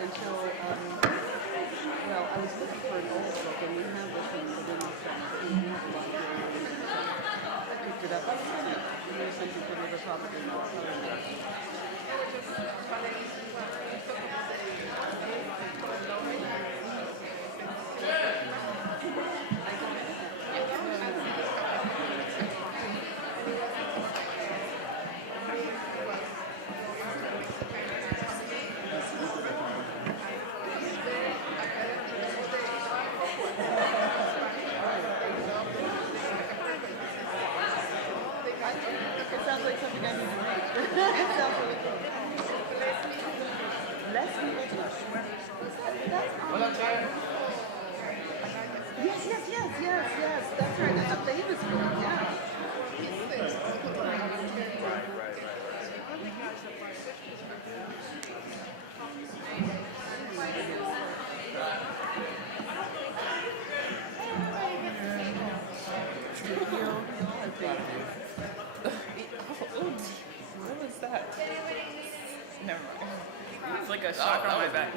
Until, well, I was looking for an old book, and we have this one within the library. I picked it up. I found it. Some people never probably know. It sounds like something I need to read. It sounds really cool. Leslie English. Yes. That's right. That's a famous one. Yeah. Trujillo, I think. What was that? Never mind. It's like a shock on my back.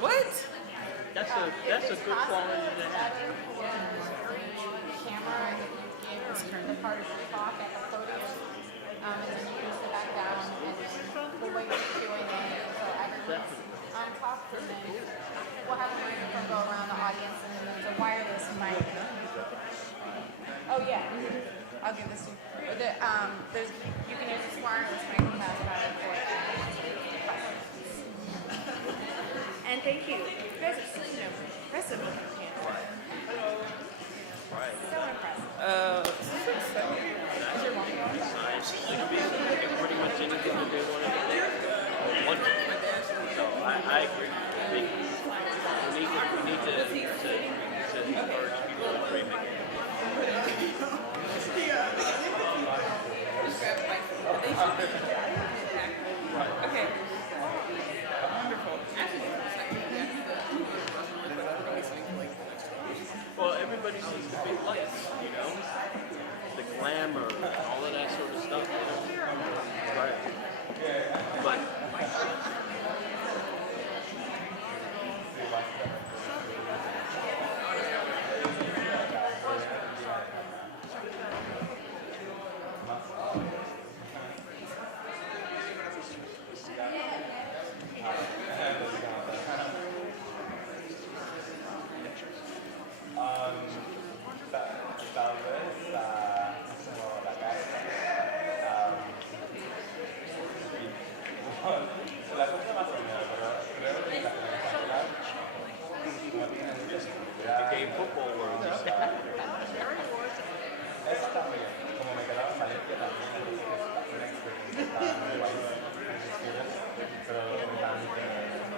What? That's a good quality to have. Camera, you give the part of your talk at the podium, and then you can sit back down, and then the way you're doing it, so everyone's on top, and then we'll have a microphone go around the audience, and then there's a wireless mic. Oh yeah, I'll give this to you. There's, you can use this wireless mic we have for it. And thank you. You guys are so impressive with your hands. Right. So impressive. Is your mom science? It could be pretty much anything that they want to do. So I agree. We need to encourage people to dream again. Okay. Wonderful. Well, everybody sees the big lights, you know? The glamour, all of that sort of stuff. Right. But tal vez como la casa la cosa más o menos, pero creo que la comunidad no tiene mucha seguridad. the gay football world is Eso también, como me quedaba en Valencia también, entonces una experiencia estaba en el país, pero tanto como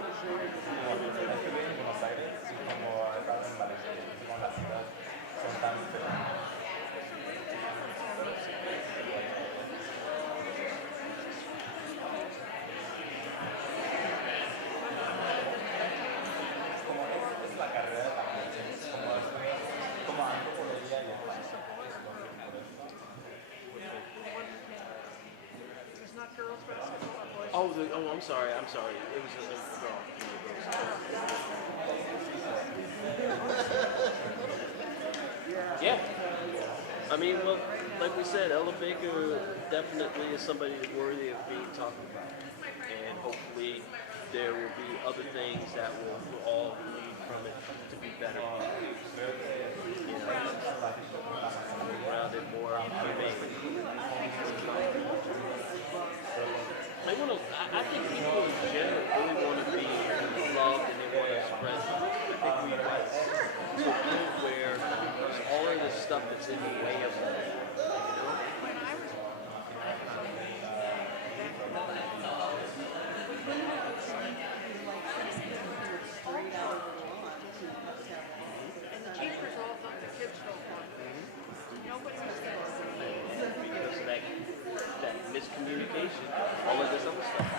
estuve en Buenos Aires y como he estado en Valencia, como las ciudades son tan diferentes. Como es la carrera también, como ando por ella y el país. Oh, I'm sorry. It was a girl. Yeah. I mean, well, like we said, Ella Baker definitely is somebody worthy of being talked about. And hopefully there will be other things that will all lead from it to be better. You know, around it more humane. I think people in general really want to be loved and they want to spread. I think we got to a point where there's all of this stuff that's in the way of that. And the chief result of the kids don't want. Nobody was there. Because of that miscommunication, all of this other stuff.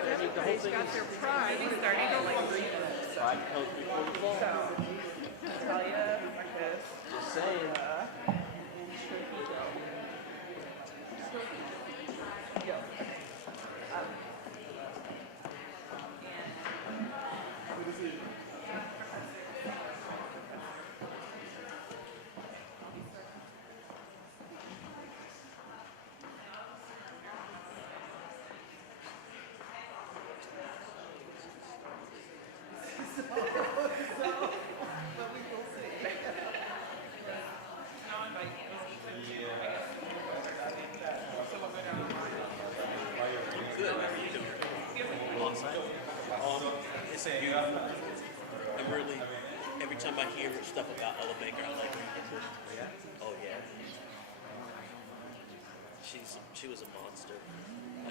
think the whole thing is Maybe starting to like read them. pride comes before the fall. So, Natalia, Marcus, Just saying. Yo. I'm really, every time I hear stuff about Ella Baker, I like her. Oh yeah. She was a monster.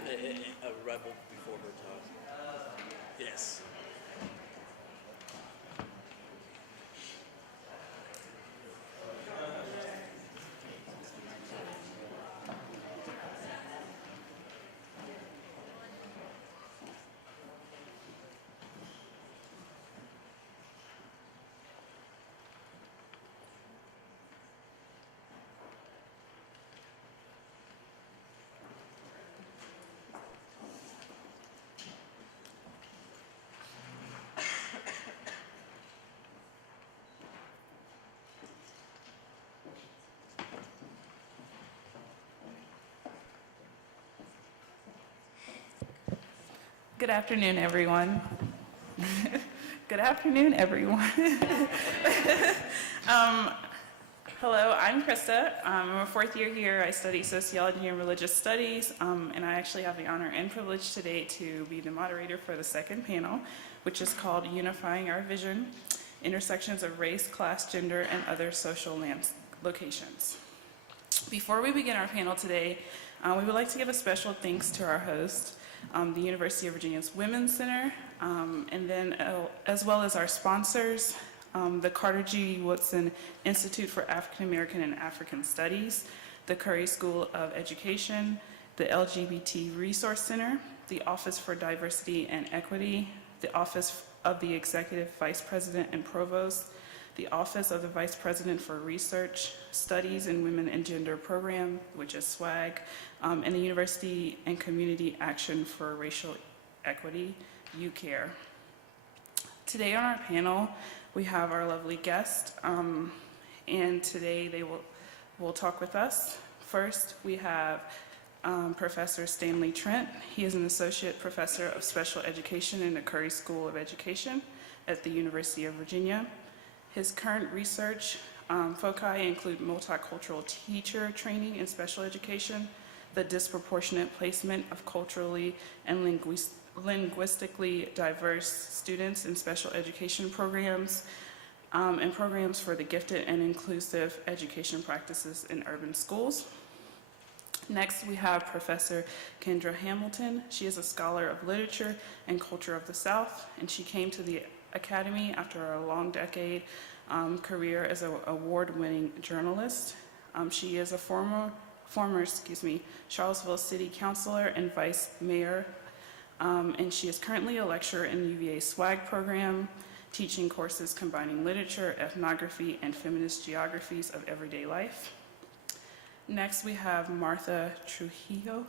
A rebel before her time. Yes. Good afternoon, everyone. Good afternoon, everyone. Hello, I'm Christa. I'm a fourth year here. I study sociology and religious studies, and I actually have the honor and privilege today to be the moderator for the second panel, which is called Unifying Our Vision, Intersections of Race, Class, Gender, and Other Social Locations. Before we begin our panel today, we would like to give a special thanks to our host, the University of Virginia's Women's Center, and then as well as our sponsors, the Carter G. Woodson Institute for African American and African Studies, the Curry School of Education, the LGBT Resource Center, the Office for Diversity and Equity, the Office of the Executive Vice President and Provost, the Office of the Vice President for Research, Studies in Women and Gender Program, which is SWAG, and the University and Community Action for Racial Equity, UCARE. Today on our panel, we have our lovely guest, and today they will talk with us. First, we have Professor Stanley Trent. He is an Associate Professor of Special Education in the Curry School of Education at the University of Virginia. His current research foci include multicultural teacher training in special education, the disproportionate placement of culturally and linguistically diverse students in special education programs, and programs for the gifted and inclusive education practices in urban schools. Next, we have Professor Kendra Hamilton. She is a scholar of literature and culture of the South, and she came to the Academy after a long decade career as an award-winning journalist. She is a former Charlottesville City Councilor and Vice Mayor, and she is currently a lecturer in the UVA SWAG program, teaching courses combining literature, ethnography, and feminist geographies of everyday life. Next, we have Martha Trujillo.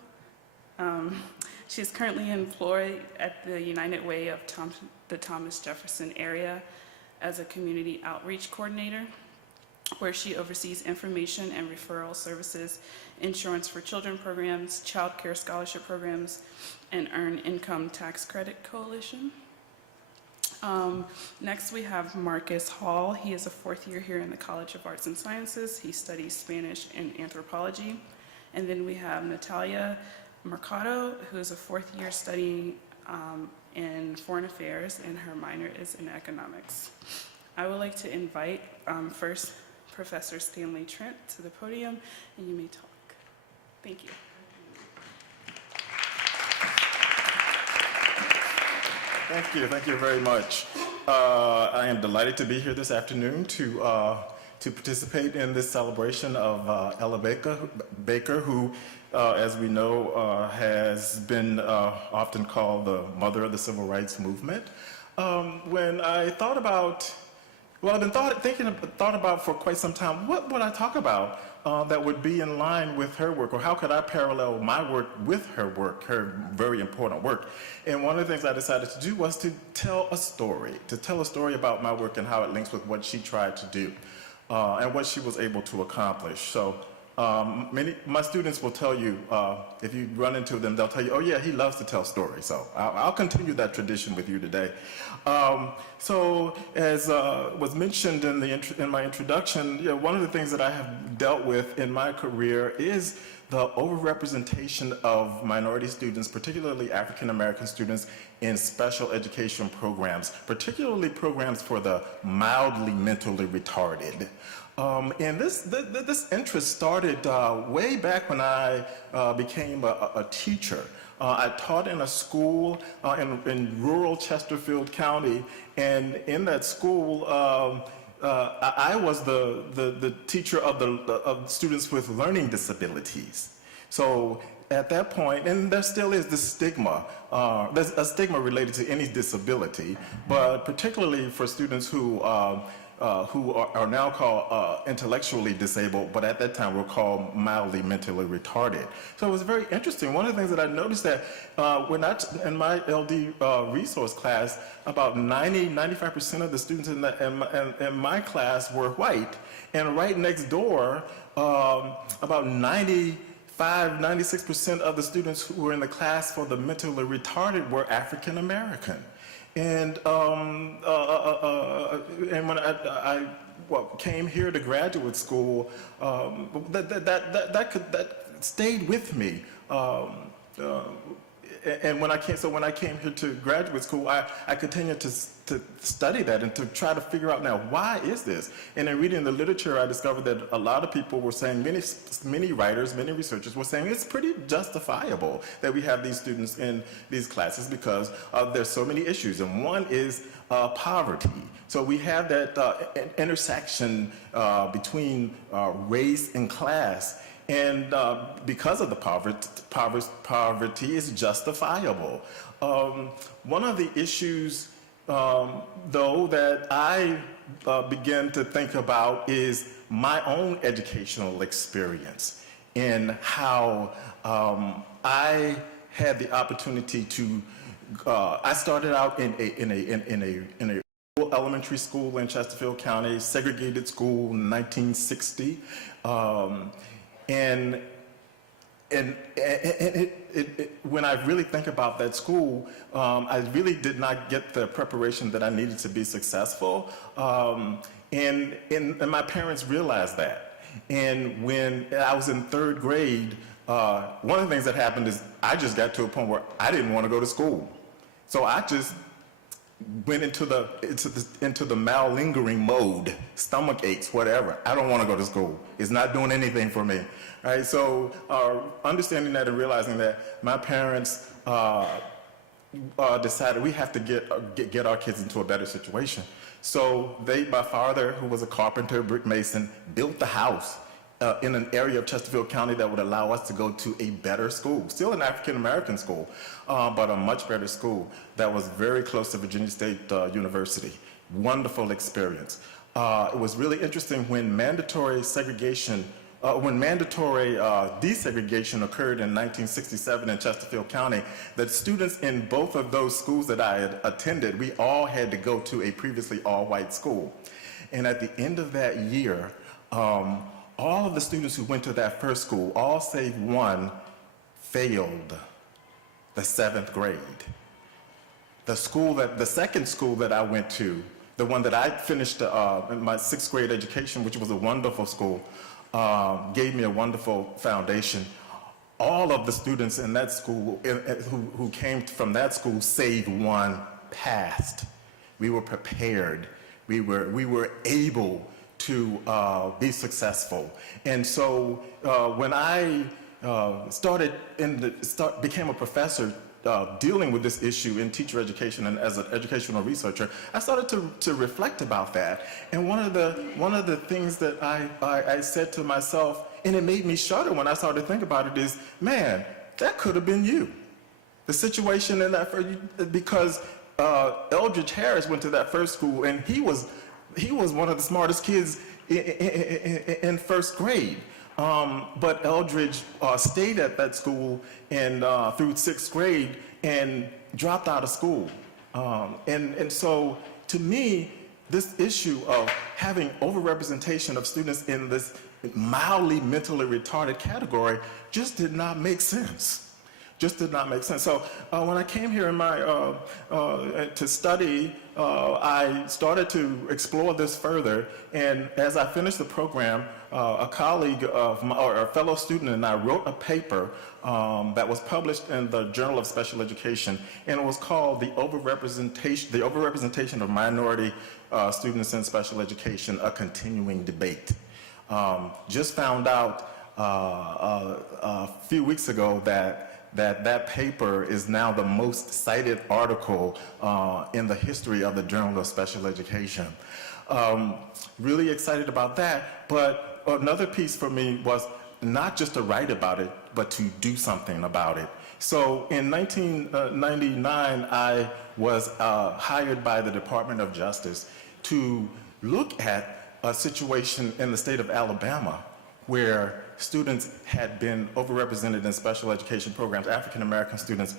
She is currently employed at the United Way of the Thomas Jefferson area as a community outreach coordinator, where she oversees information and referral services, insurance for children programs, child care scholarship programs, and Earned Income Tax Credit Coalition. Next, we have Marcus Hall. He is a fourth year here in the College of Arts and Sciences. He studies Spanish and anthropology. And then we have Natalia Mercado, who is a fourth year studying in foreign affairs, and her minor is in economics. I would like to invite first Professor Stanley Trent to the podium, and you may talk. Thank you. Thank you very much. I am delighted to be here this afternoon to to participate in this celebration of Ella Baker, who, as we know, has been often called the mother of the civil rights movement. When I thought about, well, I've been thought about for quite some time, what would I talk about that would be in line with her work, or how could I parallel my work with her work, her very important work? And one of the things I decided to do was to tell a story about my work and how it links with what she tried to do and what she was able to accomplish. So my students will tell you, if you run into them, they'll tell you, oh yeah, he loves to tell stories. So I'll continue that tradition with you today. So as was mentioned in my introduction, one of the things that I have dealt with in my career is the overrepresentation of minority students, particularly African American students, in special education programs, particularly programs for the mildly mentally retarded. And this interest started way back when I became a teacher. I taught in a school in rural Chesterfield County, and in that school, I was the teacher of students with learning disabilities. So at that point, and there still is this stigma, there's a stigma related to any disability, but particularly for students who are now called intellectually disabled, but at that time were called mildly mentally retarded. So it was very interesting. One of the things that I noticed that in my LD resource class, about 95% of the students in my class were white, and right next door, about 96% of the students who were in the class for the mentally retarded were African American. And when I came here to graduate school, that stayed with me. And when I came here to graduate school, I continued to study that and to try to figure out now, why is this? And in reading the literature, I discovered that a lot of people were saying, many writers, many researchers were saying it's pretty justifiable that we have these students in these classes because there's so many issues. And one is poverty. So we have that intersection between race and class. And because of the poverty is justifiable. One of the issues, though, that I began to think about is my own educational experience and how I had the opportunity to. I started out in a elementary school in Chesterfield County, segregated school in 1960. And when I really think about that school, I really did not get the preparation that I needed to be successful. And my parents realized that. And when I was in third grade, one of the things that happened is I just got to a point where I didn't want to go to school. So I just went into the malingering mode, stomach aches, whatever. I don't want to go to school. It's not doing anything for me. Right? So understanding that and realizing that my parents decided we have to get our kids into a better situation. So my father, who was a carpenter, brick mason, built the house in an area of Chesterfield County that would allow us to go to a better school, still an African-American school, but a much better school that was very close to Virginia State University. Wonderful experience. It was really interesting when mandatory desegregation occurred in 1967 in Chesterfield County, that students in both of those schools that I had attended, we all had to go to a previously all-white school. And at the end of that year, all of the students who went to that first school, all save one, failed the 7th grade. The second school that I went to, the one that I finished my 6th grade education, which was a wonderful school, gave me a wonderful foundation. All of the students in that school who came from that school, save one, passed. We were prepared. We were able to be successful. And so when I became a professor dealing with this issue in teacher education and as an educational researcher, I started to reflect about that. And one of the things that I said to myself, and it made me shudder when I started to think about it, is, man, that could have been you. The situation in that, because Eldridge Harris went to that first school, and he was one of the smartest kids in first grade. But Eldridge stayed at that school through sixth grade and dropped out of school. And so, to me, this issue of having overrepresentation of students in this mildly mentally retarded category just did not make sense. Just did not make sense. So when I came here to study, I started to explore this further. And as I finished the program, a colleague of mine, or a fellow student, and I wrote a paper that was published in the Journal of Special Education, and it was called The Overrepresentation of Minority Students in Special Education, a Continuing Debate. Just found out a few weeks ago that paper is now the most cited article in the history of the Journal of Special Education. Really excited about that, but another piece for me was not just to write about it, but to do something about it. So in 1999, I was hired by the Department of Justice to look at a situation in the state of Alabama where students had been overrepresented in special education programs, African American students,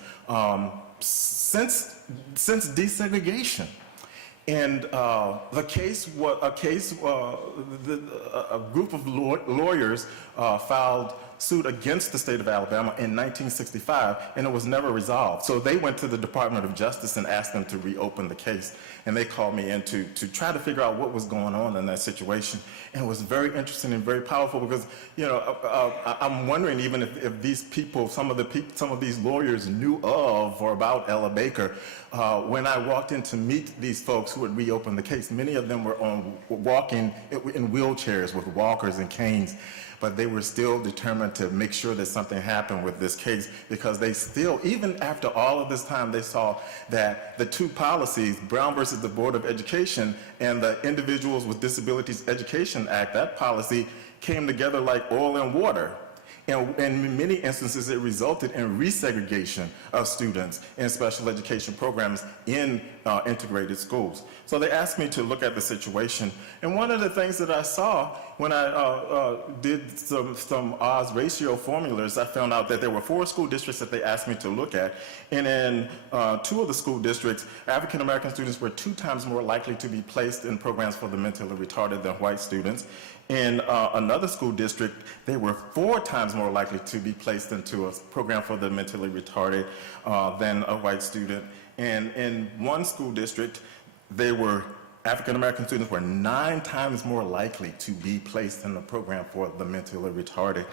since desegregation. And a group of lawyers filed suit against the state of Alabama in 1965, and it was never resolved. So they went to the Department of Justice and asked them to reopen the case. And they called me in to try to figure out what was going on in that situation. And it was very interesting and very powerful because, you know, I'm wondering even if these people, some of these lawyers knew of or about Ella Baker. When I walked in to meet these folks who had reopened the case, many of them were walking in wheelchairs with walkers and canes. But they were still determined to make sure that something happened with this case because they still, even after all of this time, they saw that the two policies, Brown versus the Board of Education and the Individuals with Disabilities Education Act, that policy came together like oil and water. And in many instances, it resulted in resegregation of students in special education programs in integrated schools. So they asked me to look at the situation. And one of the things that I saw when I did some odds ratio formulas, I found out that there were 4 school districts that they asked me to look at. And in 2 of the school districts, African American students were 2 times more likely to be placed in programs for the mentally retarded than white students. In another school district, they were 4 times more likely to be placed into a program for the mentally retarded than a white student. And in one school district, African American students were 9 times more likely to be placed in the program for the mentally retarded.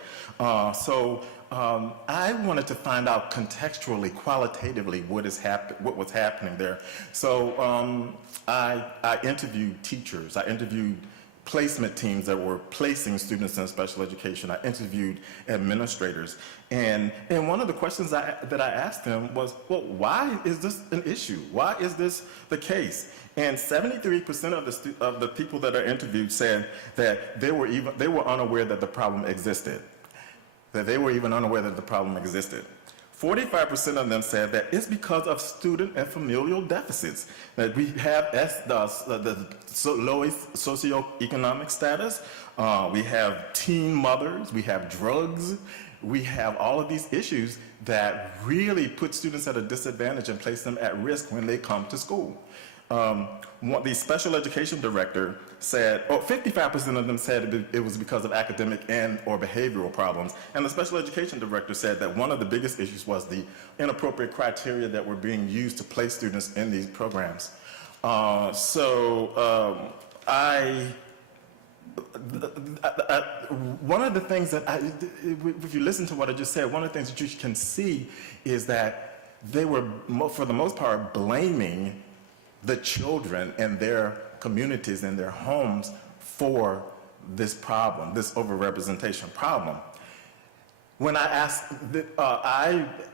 So I wanted to find out contextually, qualitatively, what was happening there. So I interviewed teachers. I interviewed placement teams that were placing students in special education. I interviewed administrators. And one of the questions that I asked them was, well, why is this an issue? Why is this the case? And 73% of the people that are interviewed said that they were unaware that the problem existed. That they were even unaware that the problem existed. 45% of them said that it's because of student and familial deficits, that we have the lowest socioeconomic status, we have teen mothers, we have drugs, we have all of these issues that really put students at a disadvantage and place them at risk when they come to school. The special education director said, 55% of them said it was because of academic and or behavioral problems. And the special education director said that one of the biggest issues was the inappropriate criteria that were being used to place students in these programs. One of the things that if you listen to what I just said, one of the things that you can see is that they were, for the most part, blaming the children and their communities and their homes for this problem, this overrepresentation problem. When I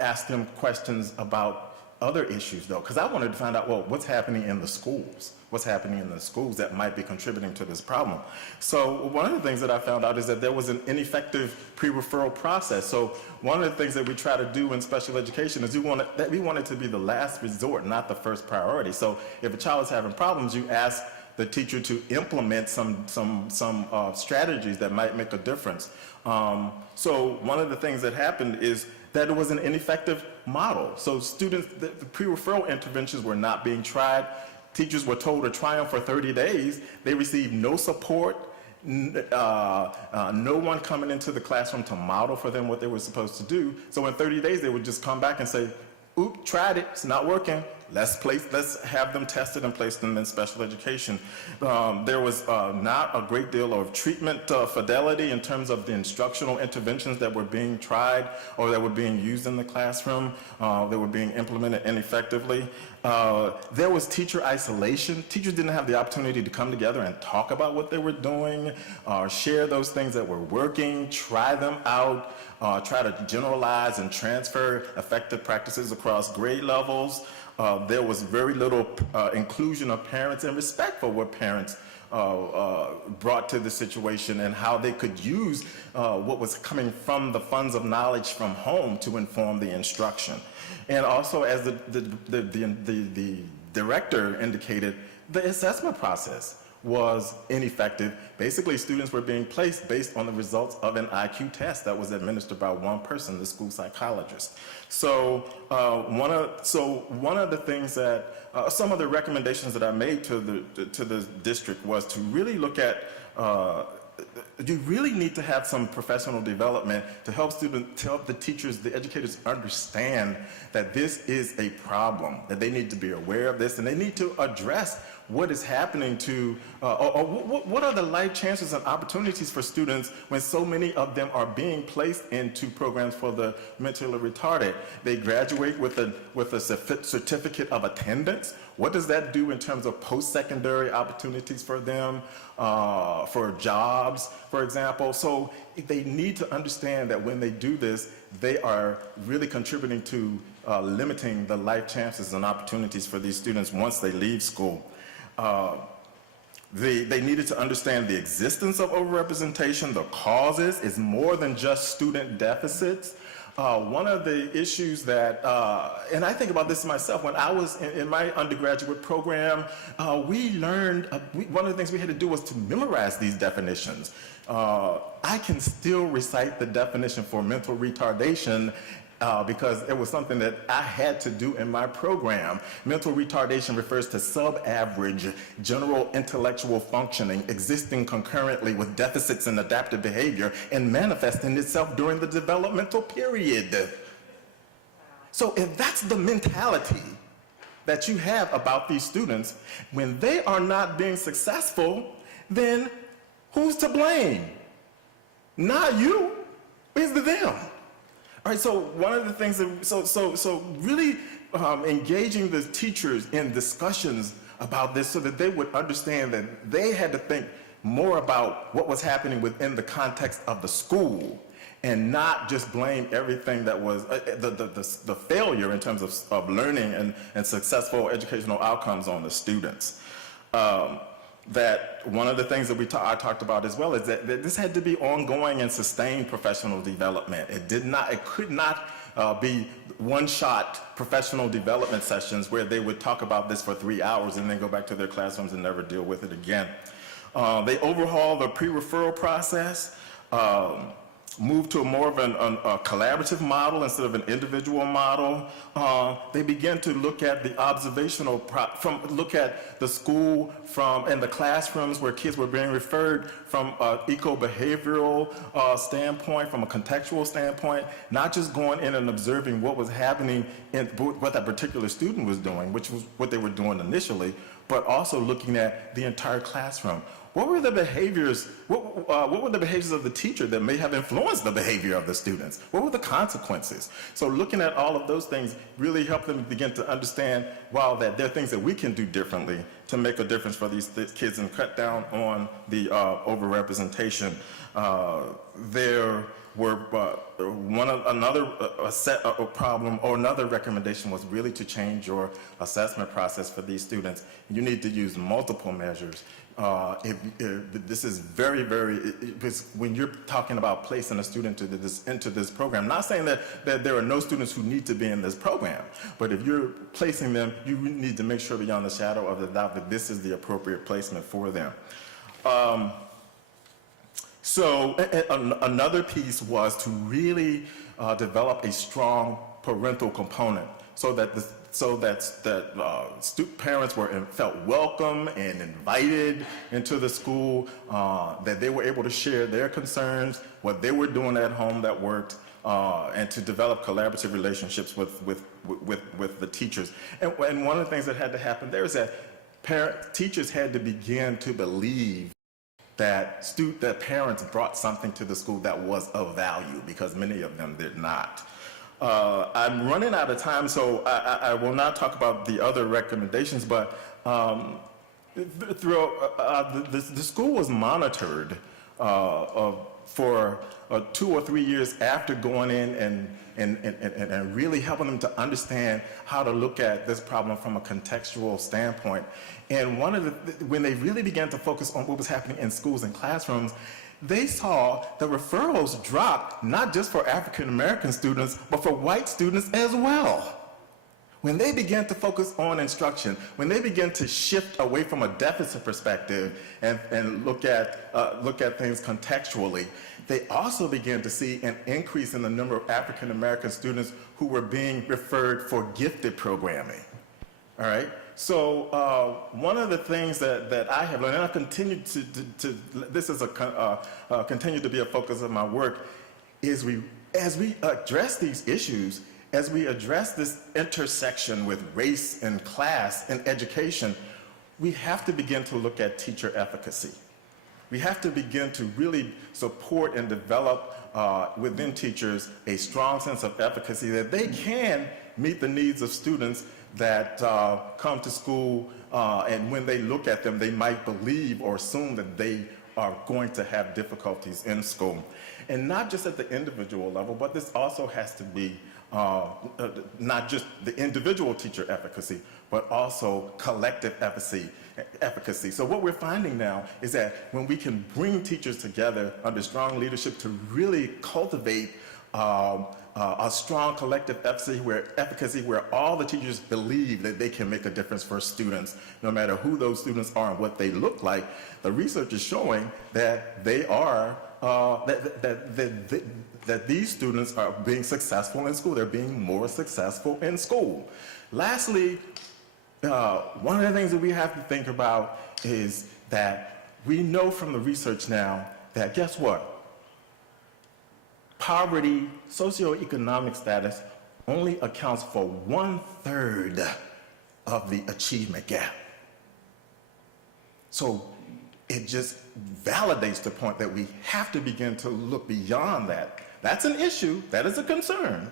asked him questions about other issues, though, because I wanted to find out, well, what's happening in the schools? What's happening in the schools that might be contributing to this problem? So one of the things that I found out is that there was an ineffective pre-referral process. So one of the things that we try to do in special education is we want it to be the last resort, not the first priority. So if a child is having problems, you ask the teacher to implement some strategies that might make a difference. So one of the things that happened is that it was an ineffective model. So students, the pre-referral interventions were not being tried. Teachers were told to try them for 30 days. They received no support, no one coming into the classroom to model for them what they were supposed to do. So in 30 days, they would just come back and say, oop, tried it, it's not working. Let's have them tested and place them in special education. There was not a great deal of treatment fidelity in terms of the instructional interventions that were being tried or that were being used in the classroom. They were being implemented ineffectively. There was teacher isolation. Teachers didn't have the opportunity to come together and talk about what they were doing, share those things that were working, try them out, try to generalize and transfer effective practices across grade levels. There was very little inclusion of parents and respect for what parents brought to the situation and how they could use what was coming from the funds of knowledge from home to inform the instruction. And also, as the director indicated, the assessment process was ineffective. Basically, students were being placed based on the results of an IQ test that was administered by one person, the school psychologist. So one of the things that some of the recommendations that I made to the district was to really look at. You really need to have some professional development to help the teachers, the educators understand that this is a problem, that they need to be aware of this, and they need to address what is happening to, what are the life chances and opportunities for students when so many of them are being placed into programs for the mentally retarded. They graduate with a certificate of attendance. What does that do in terms of post-secondary opportunities for them, for jobs, for example? So they need to understand that when they do this, they are really contributing to limiting the life chances and opportunities for these students once they leave school. They needed to understand the existence of overrepresentation, the causes. It's more than just student deficits. One of the issues that, and I think about this myself, when I was in my undergraduate program, we learned, one of the things we had to do was to memorize these definitions. I can still recite the definition for mental retardation because it was something that I had to do in my program. Mental retardation refers to sub-average general intellectual functioning existing concurrently with deficits in adaptive behavior and manifesting itself during the developmental period. So if that's the mentality that you have about these students, when they are not being successful, then who's to blame? Not you, it's them. All right, so one of the things that, so really engaging the teachers in discussions about this so that they would understand that they had to think more about what was happening within the context of the school and not just blame everything that was the failure in terms of learning and successful educational outcomes on the students. That one of the things that I talked about as well is that this had to be ongoing and sustained professional development. It could not be one-shot professional development sessions where they would talk about this for 3 hours and then go back to their classrooms and never deal with it again. They overhauled the pre-referral process, moved to more of a collaborative model instead of an individual model. They began to look at the observational, look at the school and the classrooms where kids were being referred from an eco-behavioral standpoint, from a contextual standpoint, not just going in and observing what was happening in what that particular student was doing, which was what they were doing initially, but also looking at the entire classroom. what were the behaviors, what were the behaviors of the teacher that may have influenced the behavior of the students? What were the consequences? So looking at all of those things really helped them begin to understand, wow, that there are things that we can do differently to make a difference for these kids and cut down on the overrepresentation. There were another problem or another recommendation was really to change your assessment process for these students. You need to use multiple measures. This is very, because when you're talking about placing a student into this program, not saying that there are no students who need to be in this program, but if you're placing them, you need to make sure beyond the shadow of the doubt that this is the appropriate placement for them. So another piece was to really develop a strong parental component so that parents felt welcome and invited into the school, that they were able to share their concerns, what they were doing at home that worked, and to develop collaborative relationships with the teachers. And one of the things that had to happen there is that teachers had to begin to believe that parents brought something to the school that was of value, because many of them did not. I'm running out of time, so I will not talk about the other recommendations, but the school was monitored for 2 or 3 years after going in and really helping them to understand how to look at this problem from a contextual standpoint. And when they really began to focus on what was happening in schools and classrooms, they saw the referrals drop, not just for African American students, but for white students as well. When they began to focus on instruction, when they began to shift away from a deficit perspective and look at things contextually, they also began to see an increase in the number of African American students who were being referred for gifted programming. All right? So one of the things that I have learned, and I continue this is continue to be a focus of my work, is as we address these issues, as we address this intersection with race and class and education, we have to begin to look at teacher efficacy. We have to begin to really support and develop within teachers a strong sense of efficacy that they can meet the needs of students that come to school, and when they look at them, they might believe or assume that they are going to have difficulties in school. And not just at the individual level, but this also has to be not just the individual teacher efficacy, but also collective efficacy. So what we're finding now is that when we can bring teachers together under strong leadership to really cultivate a strong collective efficacy where all the teachers believe that they can make a difference for students, no matter who those students are and what they look like, the research is showing that they are, that these students are being successful in school. They're being more successful in school. Lastly, one of the things that we have to think about is that we know from the research now that, guess what? Poverty, socioeconomic status only accounts for 1/3 of the achievement gap. So it just validates the point that we have to begin to look beyond that. That's an issue, that is a concern,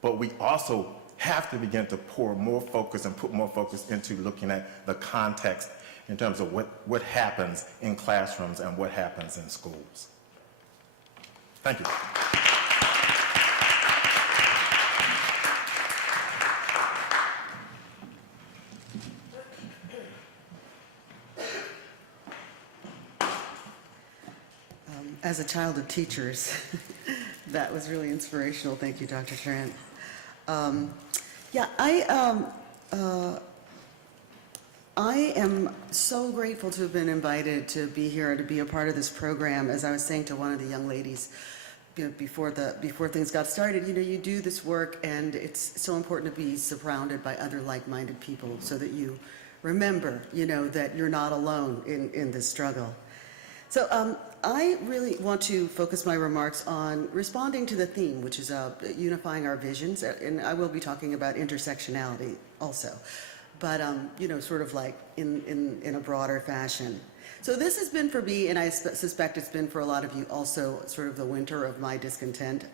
but we also have to begin to pour more focus and put more focus into looking at the context in terms of what happens in classrooms and what happens in schools. Thank you. As a child of teachers, that was really inspirational. Thank you, Dr. Trent. I am so grateful to have been invited to be here, to be a part of this program. As I was saying to one of the young ladies, before things got started, you do this work, and it's so important to be surrounded by other like-minded people so that you remember, that you're not alone in this struggle. So I really want to focus my remarks on responding to the theme, which is unifying our visions, and I will be talking about intersectionality also. but you know, sort of like in a broader fashion. So this has been for me, and I suspect it's been for a lot of you also, sort of the winter of my discontent,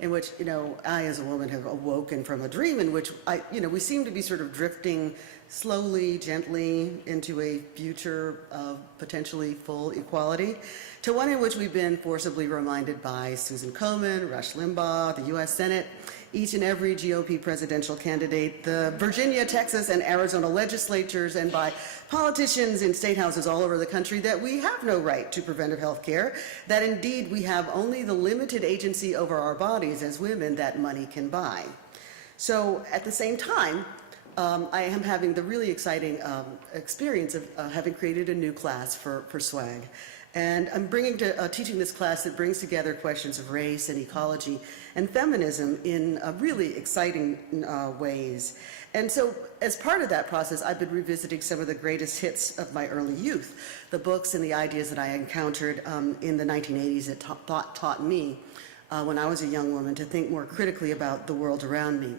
in which, you know, I as a woman have awoken from a dream in which we seem to be sort of drifting slowly, gently into a future of potentially full equality, to one in which we've been forcibly reminded by Susan Komen, Rush Limbaugh, the US Senate, each and every GOP presidential candidate, the Virginia, Texas, and Arizona legislatures, and by politicians in state houses all over the country, that we have no right to preventive health care, that indeed we have only the limited agency over our bodies as women that money can buy. So at the same time, I am having the really exciting experience of having created a new class for SWAG. And I'm teaching this class that brings together questions of race and ecology and feminism in really exciting ways. And so as part of that process, I've been revisiting some of the greatest hits of my early youth, the books and the ideas that I encountered in the 1980s that taught me when I was a young woman to think more critically about the world around me.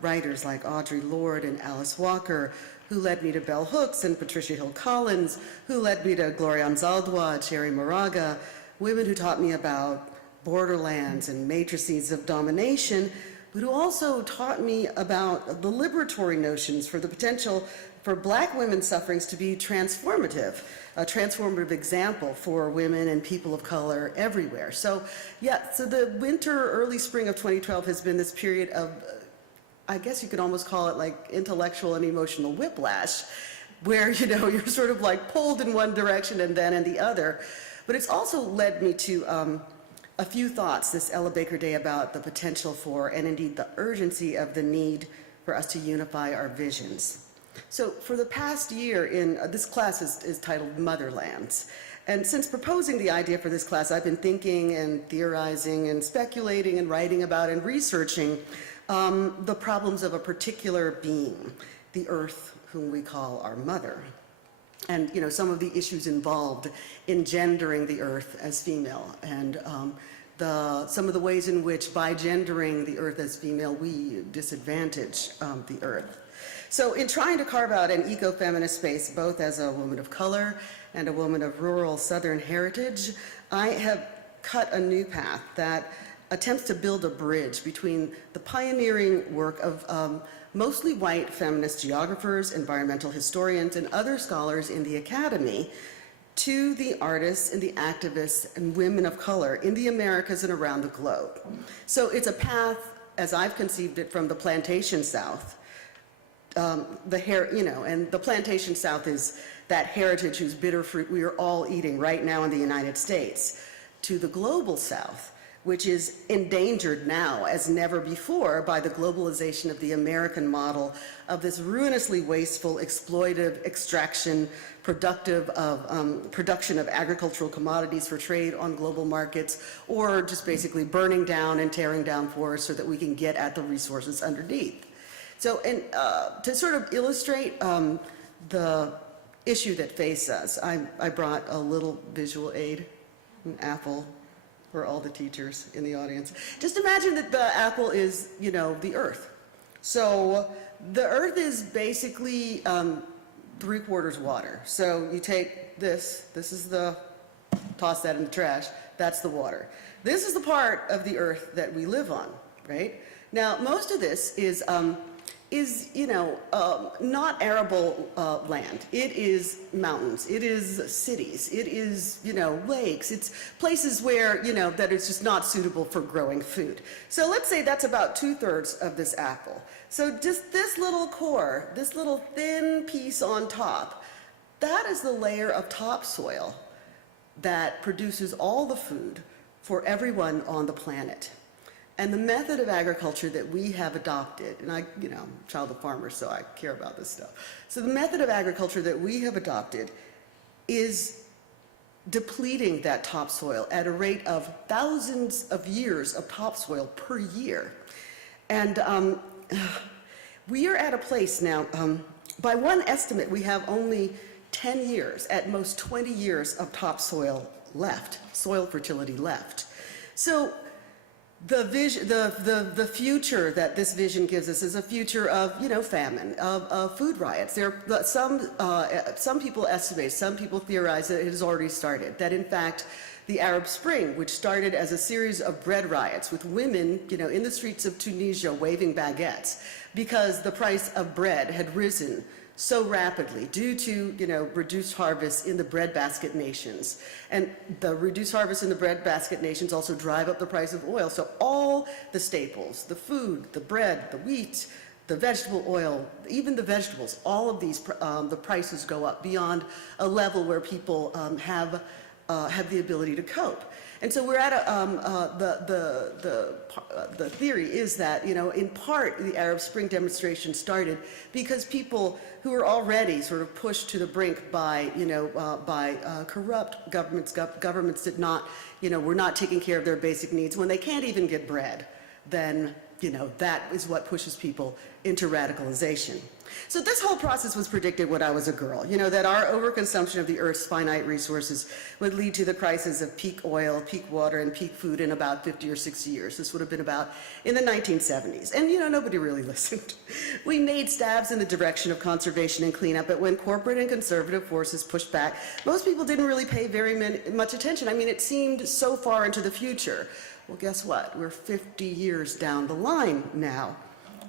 Writers like Audre Lorde and Alice Walker, who led me to Bell Hooks and Patricia Hill Collins, who led me to Gloria Anzaldúa, Cherry Moraga, women who taught me about borderlands and matrices of domination, but who also taught me about the liberatory notions for the potential for Black women's sufferings to be transformative, a transformative example for women and people of color everywhere. So the winter, early spring of 2012 has been this period of, I guess you could almost call it like intellectual and emotional whiplash, where, you're sort of like pulled in one direction and then in the other. But it's also led me to a few thoughts this Ella Baker Day about the potential for, and indeed the urgency of the need for us to unify our visions. So for the past year, this class is titled Motherlands. And since proposing the idea for this class, I've been thinking and theorizing and speculating and writing about and researching the problems of a particular being, the earth, whom we call our mother. And some of the issues involved in gendering the earth as female, and some of the ways in which by gendering the earth as female, we disadvantage the earth. So in trying to carve out an eco-feminist space, both as a woman of color and a woman of rural Southern heritage, I have cut a new path that attempts to build a bridge between the pioneering work of mostly white feminist geographers, environmental historians, and other scholars in the academy, to the artists and the activists and women of color in the Americas and around the globe. So it's a path, as I've conceived it, from the Plantation South, and the Plantation South is that heritage whose bitter fruit we are all eating right now in the United States, to the global South, which is endangered now as never before by the globalization of the American model of this ruinously wasteful, exploitive extraction, production of agricultural commodities for trade on global markets, or just basically burning down and tearing down forests so that we can get at the resources underneath. So, to sort of illustrate the issue that faces us, I brought a little visual aid, an apple, for all the teachers in the audience. Just imagine that the apple is, the earth. So the earth is basically 3/4 water. So you take this is toss that in the trash, that's the water. This is the part of the earth that we live on, right? Now, most of this is not arable land. It is mountains. It is cities. It is, lakes. It's places where, that is just not suitable for growing food. So let's say that's about 2/3 of this apple. So just this little core, this little thin piece on top, that is the layer of topsoil that produces all the food for everyone on the planet. And the method of agriculture that we have adopted, and I'm a child of farmers, so I care about this stuff. So the method of agriculture that we have adopted is depleting that topsoil at a rate of thousands of years of topsoil per year. And we are at a place now, by one estimate, we have only 10 years, at most 20 years of topsoil left, soil fertility left. So The future that this vision gives us is a future of, famine, of food riots. Some people estimate, some people theorize that it has already started, that in fact, the Arab Spring, which started as a series of bread riots with women, in the streets of Tunisia waving baguettes because the price of bread had risen so rapidly due to, reduced harvests in the breadbasket nations. And the reduced harvests in the breadbasket nations also drive up the price of oil. So all the staples, the food, the bread, the wheat, the vegetable oil, even the vegetables, all of these, the prices go up beyond a level where people have the ability to cope. And so we're at the theory is that, in part, the Arab Spring demonstration started because people who were already sort of pushed to the brink by, corrupt governments, governments did not, were not taking care of their basic needs. When they can't even get bread, then, that is what pushes people into radicalization. So this whole process was predicted when I was a girl, that our overconsumption of the Earth's finite resources would lead to the crisis of peak oil, peak water, and peak food in about 50 or 60 years. This would have been about in the 1970s. And, nobody really listened. We made stabs in the direction of conservation and cleanup, but when corporate and conservative forces pushed back, most people didn't really pay very much attention. I mean, it seemed so far into the future. Well, guess what? We're 50 years down the line now.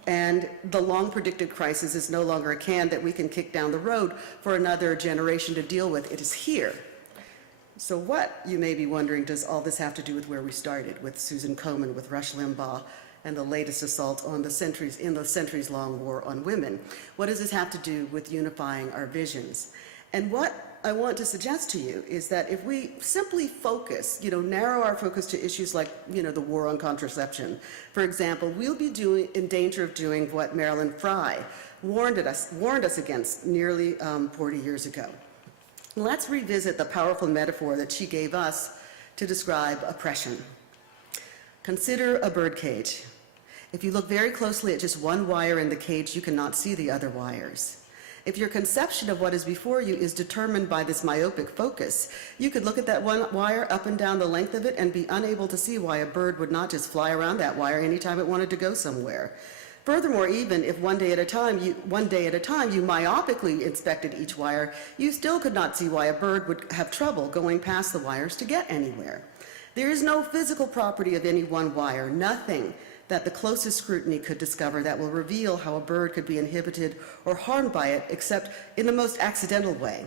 And the long-predicted crisis is no longer a can that we can kick down the road for another generation to deal with. It is here. So what, you may be wondering, does all this have to do with where we started, with Susan Komen, with Rush Limbaugh, and the latest assault on the centuries-long war on women? What does this have to do with unifying our visions? And what I want to suggest to you is that if we simply focus, narrow our focus to issues like, the war on contraception, for example, we'll be in danger of doing what Marilyn Frye warned us against nearly 40 years ago. Let's revisit the powerful metaphor that she gave us to describe oppression. Consider a bird cage. If you look very closely at just one wire in the cage, you cannot see the other wires. If your conception of what is before you is determined by this myopic focus, you could look at that one wire up and down the length of it and be unable to see why a bird would not just fly around that wire anytime it wanted to go somewhere. Furthermore, even if one day at a time you myopically inspected each wire, you still could not see why a bird would have trouble going past the wires to get anywhere. There is no physical property of any one wire, nothing that the closest scrutiny could discover that will reveal how a bird could be inhibited or harmed by it, except in the most accidental way.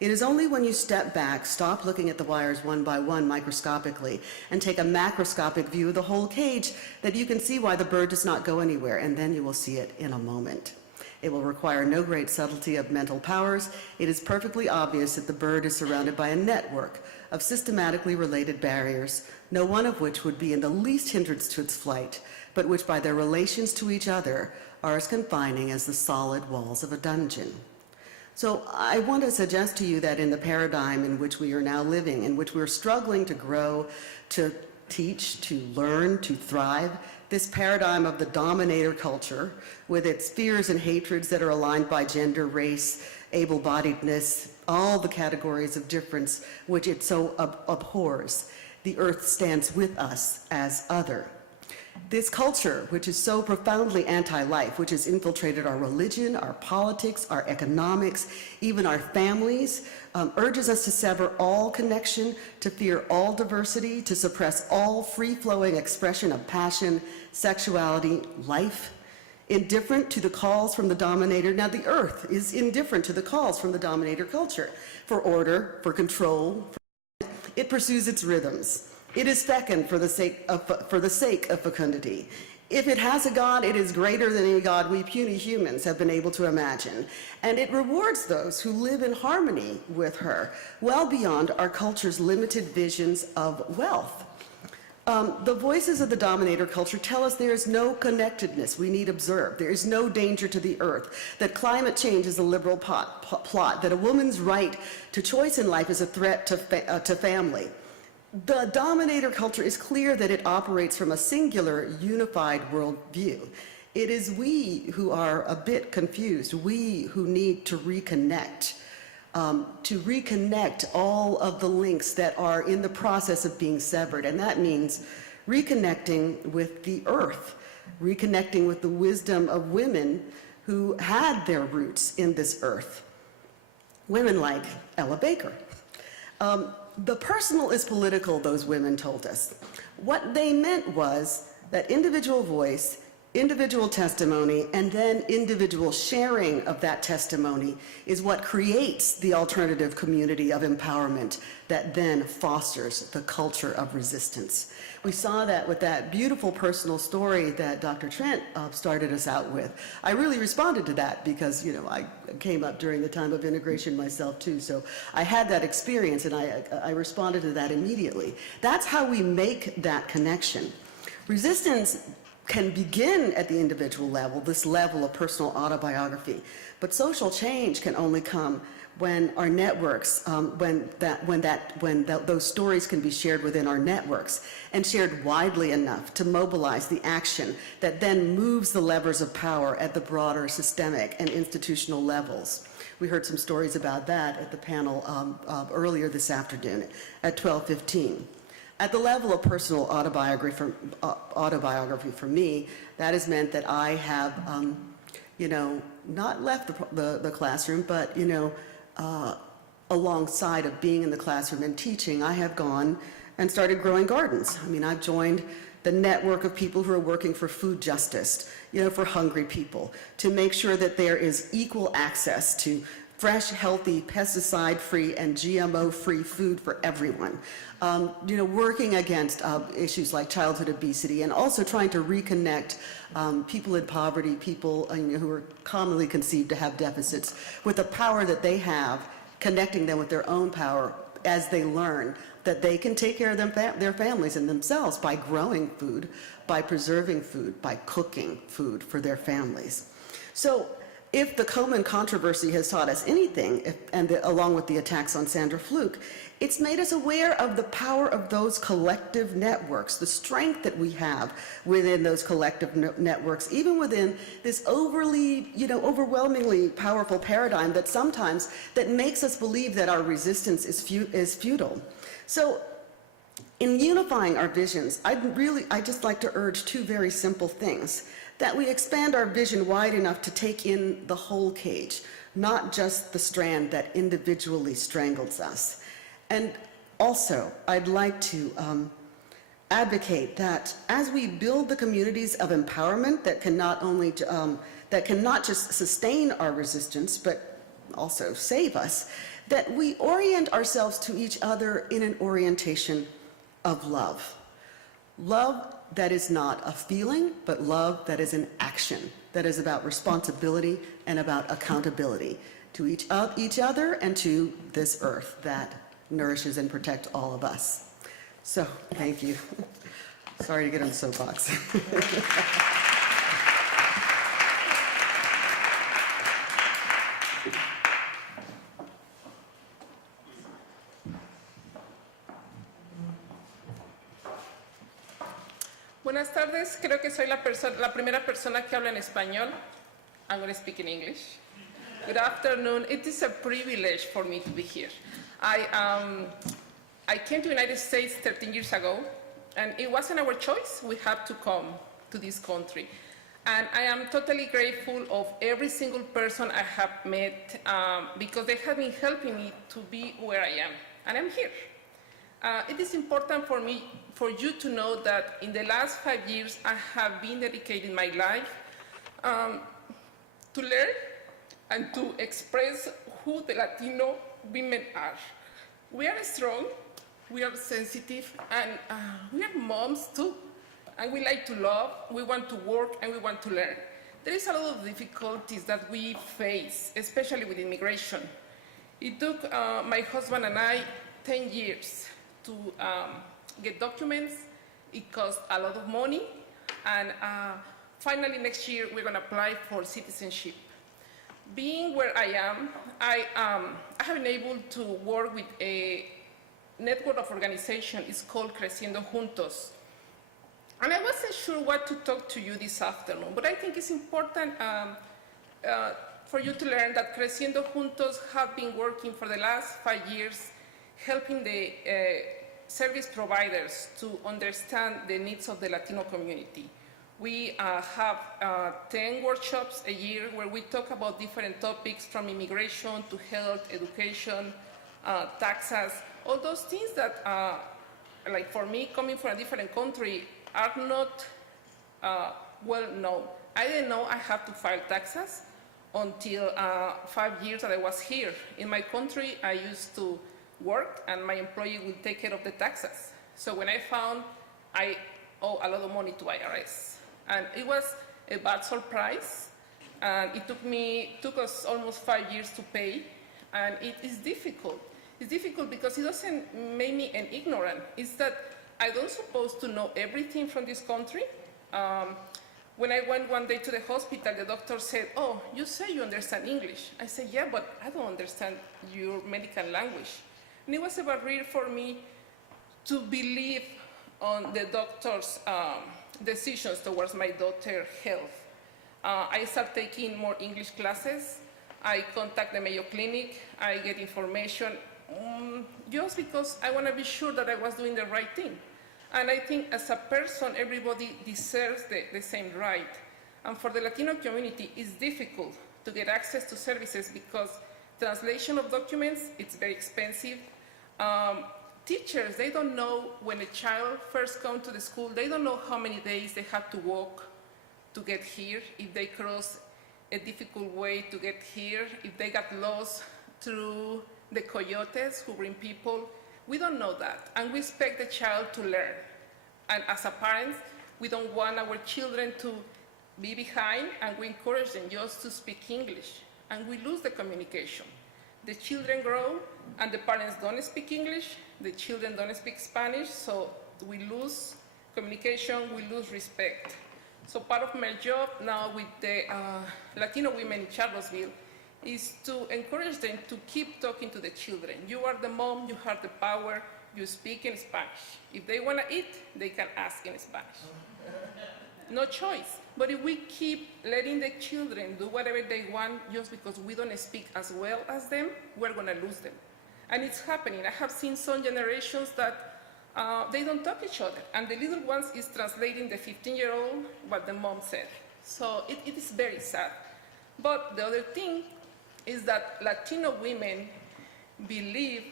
It is only when you step back, stop looking at the wires one by one microscopically, and take a macroscopic view of the whole cage that you can see why the bird does not go anywhere, and then you will see it in a moment. It will require no great subtlety of mental powers. It is perfectly obvious that the bird is surrounded by a network of systematically related barriers, no one of which would be in the least hindrance to its flight, but which by their relations to each other are as confining as the solid walls of a dungeon. So I want to suggest to you that in the paradigm in which we are now living, in which we're struggling to grow, to teach, to learn, to thrive, this paradigm of the dominator culture, with its fears and hatreds that are aligned by gender, race, able-bodiedness, all the categories of difference which it so abhors, the earth stands with us as other. This culture, which is so profoundly anti-life, which has infiltrated our religion, our politics, our economics, even our families, urges us to sever all connection, to fear all diversity, to suppress all free-flowing expression of passion, sexuality, life. Indifferent to the calls from the dominator. Now, the earth is indifferent to the calls from the dominator culture for order, for control. It pursues its rhythms. It is fecund for the sake of fecundity. If it has a God, it is greater than any God we puny humans have been able to imagine. And it rewards those who live in harmony with her, well beyond our culture's limited visions of wealth. The voices of the dominator culture tell us there is no connectedness we need observe. There is no danger to the earth, that climate change is a liberal plot, that a woman's right to choice in life is a threat to family. The dominator culture is clear that it operates from a singular, unified worldview. It is we who are a bit confused, we who need to reconnect all of the links that are in the process of being severed. And that means reconnecting with the earth, reconnecting with the wisdom of women who had their roots in this earth. Women like Ella Baker. The personal is political, those women told us. What they meant was that individual voice, individual testimony, and then individual sharing of that testimony is what creates the alternative community of empowerment that then fosters the culture of resistance. We saw that with that beautiful personal story that Dr. Trent started us out with. I really responded to that because, you know, I came up during the time of integration myself too, so I had that experience and I responded to that immediately. That's how we make that connection. Resistance can begin at the individual level, this level of personal autobiography, but social change can only come when our networks, when those stories can be shared within our networks and shared widely enough to mobilize the action that then moves the levers of power at the broader systemic and institutional levels. We heard some stories about that at the panel earlier this afternoon at 12:15. At the level of personal autobiography for me, that has meant that I have, you know, not left the classroom, but, you know, alongside of being in the classroom and teaching, I have gone and started growing gardens. I mean, I've joined the network of people who are working for food justice, you know, for hungry people, to make sure that there is equal access to fresh, healthy, pesticide-free and GMO-free food for everyone. You know, working against issues like childhood obesity and also trying to reconnect people in poverty, people who are commonly conceived to have deficits, with the power that they have, connecting them with their own power as they learn that they can take care of their families and themselves by growing food, by preserving food, by cooking food for their families. So if the Komen controversy has taught us anything, along with the attacks on Sandra Fluke, it's made us aware of the power of those collective networks, the strength that we have within those collective networks, even within this overwhelmingly powerful paradigm that sometimes that makes us believe that our resistance is futile. So in unifying our visions, I'd just like to urge two very simple things: that we expand our vision wide enough to take in the whole cage, not just the strand that individually strangles us. And also, I'd like to advocate that as we build the communities of empowerment that can not just sustain our resistance, but also save us, that we orient ourselves to each other in an orientation of love. Love that is not a feeling, but love that is an action, that is about responsibility and about accountability to each other and to this earth that nourishes and protects all of us. So, thank you. Sorry to get on the soapbox. Buenas tardes, creo que soy la primera persona que habla en español. I'm going to speak in English. Good afternoon. It is a privilege for me to be here. I came to the United States 13 years ago, and it wasn't our choice. We had to come to this country. And I am totally grateful of every single person I have met because they have been helping me to be where I am, and I'm here. It is important for me, for you to know that in the last 5 years, I have been dedicating my life to learn and to express who the Latino women are. We are strong, we are sensitive, and we are moms too. And we like to love, we want to work, and we want to learn. There is a lot of difficulties that we face, especially with immigration. It took my husband and I 10 years to get documents. It cost a lot of money, and finally next year we're going to apply for citizenship. Being where I am, I have been able to work with a network of organizations. It's called Creciendo Juntos. And I wasn't sure what to talk to you this afternoon, but I think it's important for you to learn that Creciendo Juntos have been working for the last 5 years, helping the service providers to understand the needs of the Latino community. We have 10 workshops a year where we talk about different topics from immigration to health, education, taxes, all those things that, like for me, coming from a different country, are not well known. I didn't know I had to file taxes until 5 years that I was here. In my country, I used to work and my employee would take care of the taxes. So when I found I owe a lot of money to IRS, and it was a bad surprise, and it took us almost 5 years to pay, and it is difficult. It's difficult because it doesn't make me an ignorant. It's that I don't supposed to know everything from this country. When I went one day to the hospital, the doctor said, "Oh, you say you understand English." I said, "Yeah, but I don't understand your medical language." And it was a barrier for me to believe on the doctor's decisions towards my daughter's health. I started taking more English classes. I contact the Mayo Clinic. I get information just because I want to be sure that I was doing the right thing. And I think as a person, everybody deserves the same right. And for the Latino community, it's difficult to get access to services because translation of documents, it's very expensive. Teachers, they don't know when a child first comes to the school, they don't know how many days they have to walk to get here, if they cross a difficult way to get here, if they got lost through the coyotes who bring people. We don't know that, and we expect the child to learn. And as a parent, we don't want our children to be behind, and we encourage them just to speak English, and we lose the communication. The children grow, and the parents don't speak English, the children don't speak Spanish, so we lose communication, we lose respect. So part of my job now with the Latino women in Charlottesville is to encourage them to keep talking to the children. You are the mom, you have the power, you speak in Spanish. If they want to eat, they can ask in Spanish. No choice. But if we keep letting the children do whatever they want just because we don't speak as well as them, we're going to lose them. And it's happening. I have seen some generations that they don't talk each other. And the little ones is translating the 15-year-old what the mom said. So it is very sad. But the other thing is that Latino women believe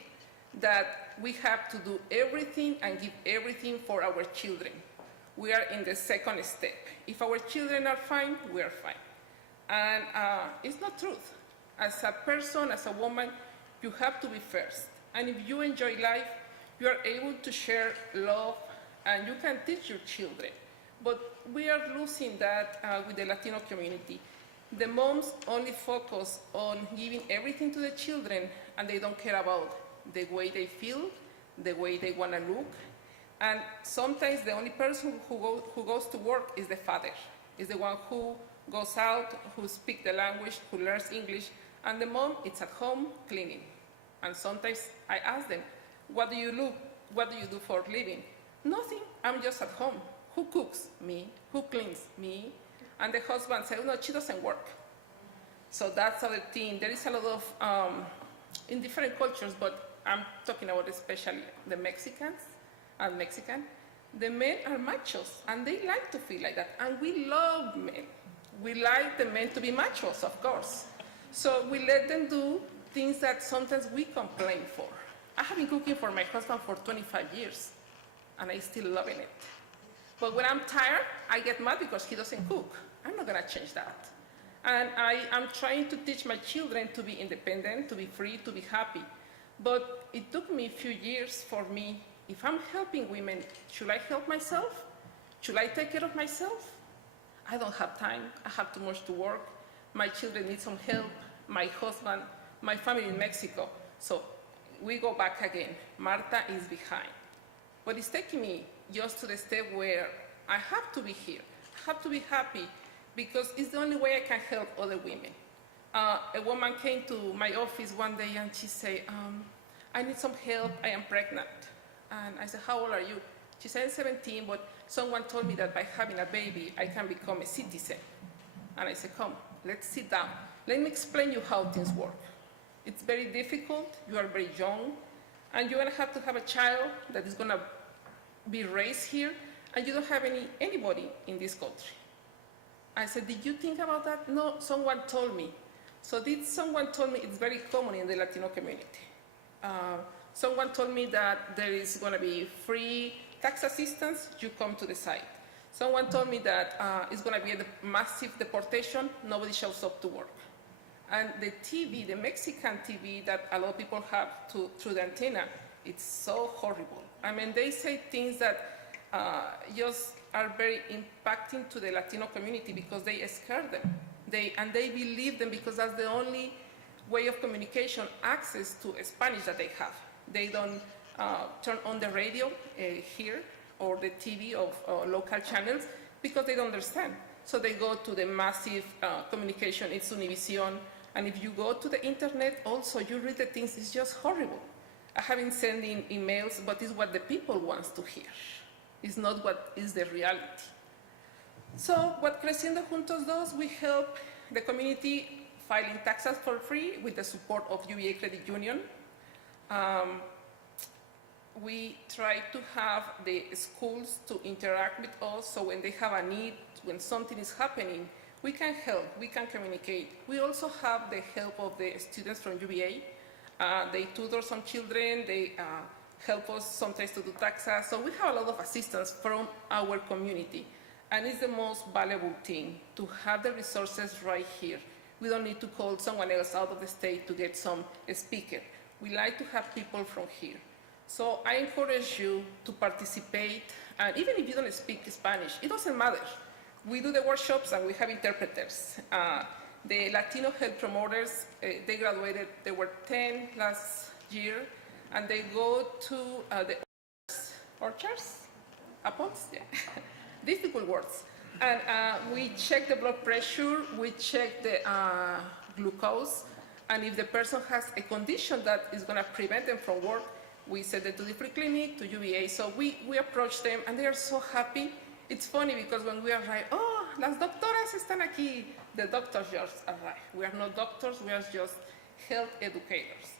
that we have to do everything and give everything for our children. We are in the second step. If our children are fine, we are fine. And it's not truth. As a person, as a woman, you have to be first. And if you enjoy life, you are able to share love and you can teach your children. But we are losing that with the Latino community. The moms only focus on giving everything to the children and they don't care about the way they feel, the way they want to look. And sometimes the only person who goes to work is the father, is the one who goes out, who speaks the language, who learns English, and the mom is at home cleaning. And sometimes I ask them, what do you do for a living? Nothing, I'm just at home. Who cooks? Me. Who cleans? Me. And the husband said, no, she doesn't work. So that's the other thing. There is a lot of, in different cultures, but I'm talking about especially the Mexicans and Mexican. The men are machos, and they like to feel like that. And we love men. We like the men to be machos, of course. So we let them do things that sometimes we complain for. I have been cooking for my husband for 25 years, and I'm still loving it. But when I'm tired, I get mad because he doesn't cook. I'm not gonna change that. And I am trying to teach my children to be independent, to be free, to be happy. But it took me a few years for me. If I'm helping women, should I help myself? Should I take care of myself? I don't have time. I have too much to work. My children need some help. My husband, my family in Mexico. So we go back again. Marta is behind. But it's taking me just to the step where I have to be here. I have to be happy because it's the only way I can help other women. A woman came to my office one day and she said, I need some help, I am pregnant. And I said, how old are you? She said, 17, but someone told me that by having a baby, I can become a citizen. And I said, come, let's sit down. Let me explain you how things work. It's very difficult, you are very young, and you're gonna have to have a child that is gonna be raised here, and you don't have anybody in this country. I said, did you think about that? No, someone told me. So this someone told me it's very common in the Latino community. Someone told me that there is going to be free tax assistance, you come to the site. Someone told me that it's going to be a massive deportation, nobody shows up to work. And the TV, the Mexican TV that a lot of people have through the antenna, it's so horrible. I mean, they say things that just are very impacting to the Latino community because they scare them. And they believe them because that's the only way of communication, access to Spanish that they have. They don't turn on the radio here or the TV of local channels because they don't understand. So they go to the massive communication, it's Univision. And if you go to the internet also, you read the things, it's just horrible. I have been sending emails, but it's what the people want to hear. It's not what is the reality. So what Creciendo Juntos does, we help the community filing taxes for free with the support of UVA Credit Union. We try to have the schools to interact with us, so when they have a need, when something is happening, we can help, we can communicate. We also have the help of the students from UVA. They tutor some children, they help us sometimes to do taxes. So we have a lot of assistance from our community. And it's the most valuable thing to have the resources right here. We don't need to call someone else out of the state to get some speaker. We like to have people from here. So I encourage you to participate, and even if you don't speak Spanish, it doesn't matter. We do the workshops and we have interpreters. The Latino health promoters, they graduated, there were 10 last year, and they go to the orchards, apples, yeah, difficult words. And we check the blood pressure, we check the glucose, and if the person has a condition that is gonna prevent them from work, we send them to the free clinic, to UVA. So we approach them and they are so happy. It's funny because when we arrive, oh, las doctoras están aquí. The doctors just arrive. We are not doctors, we are just health educators.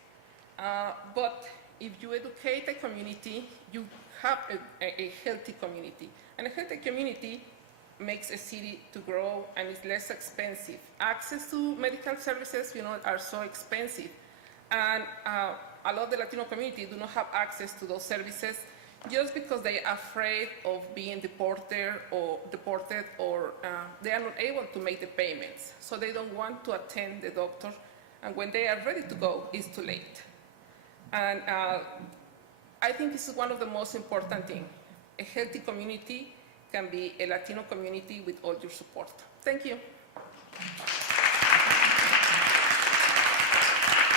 But if you educate a community, you have a healthy community. And a healthy community makes a city to grow and is less expensive. Access to medical services, are so expensive. And a lot of the Latino community do not have access to those services just because they are afraid of being deported or they are not able to make the payments. So they don't want to attend the doctor, and when they are ready to go, it's too late. And I think this is one of the most important things. A healthy community can be a Latino community with all your support. Thank you.